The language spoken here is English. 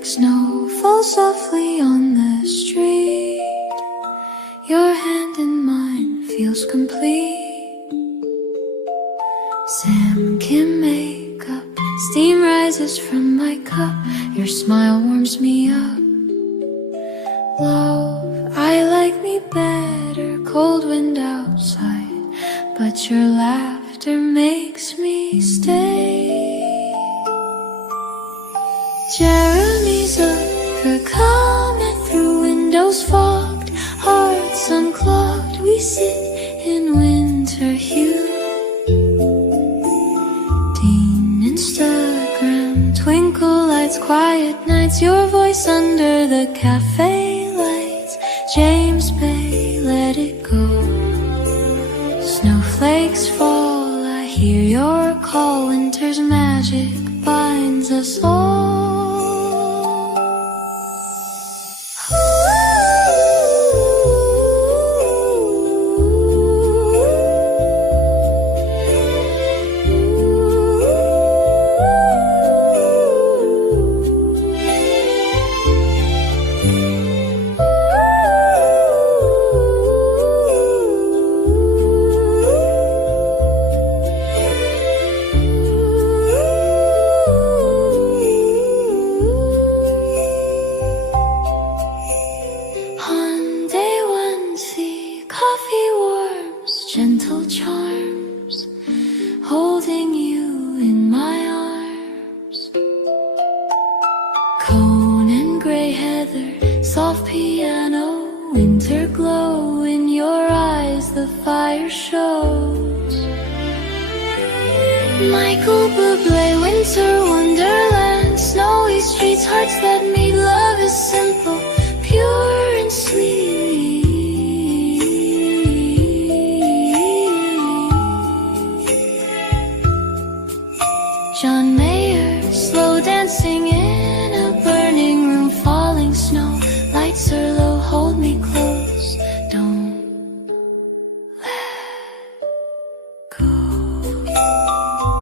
like snow falls softly on the street. Your hand in mine feels complete. Sam can make up, steam rises from my cup. Your smile warms me up. Love, I like me better, cold wind outside, but your laughter makes me stay. Jeremy's up for comment through windows fogged, hearts unclogged. We sit in winter hue. Dean Instagram, twinkle lights, quiet nights. Your voice under the cafe lights. James Bay, let it go. Snowflakes fall, I hear your call. Winter's magic binds us all. Gentle charms, holding you in my arms. Cone and gray heather, soft piano, winter glow in your eyes, the fire shows. Michael Bublé, winter wonderland, snowy streets, hearts that made love is simple, pure and sweet. John Mayer, slow dancing in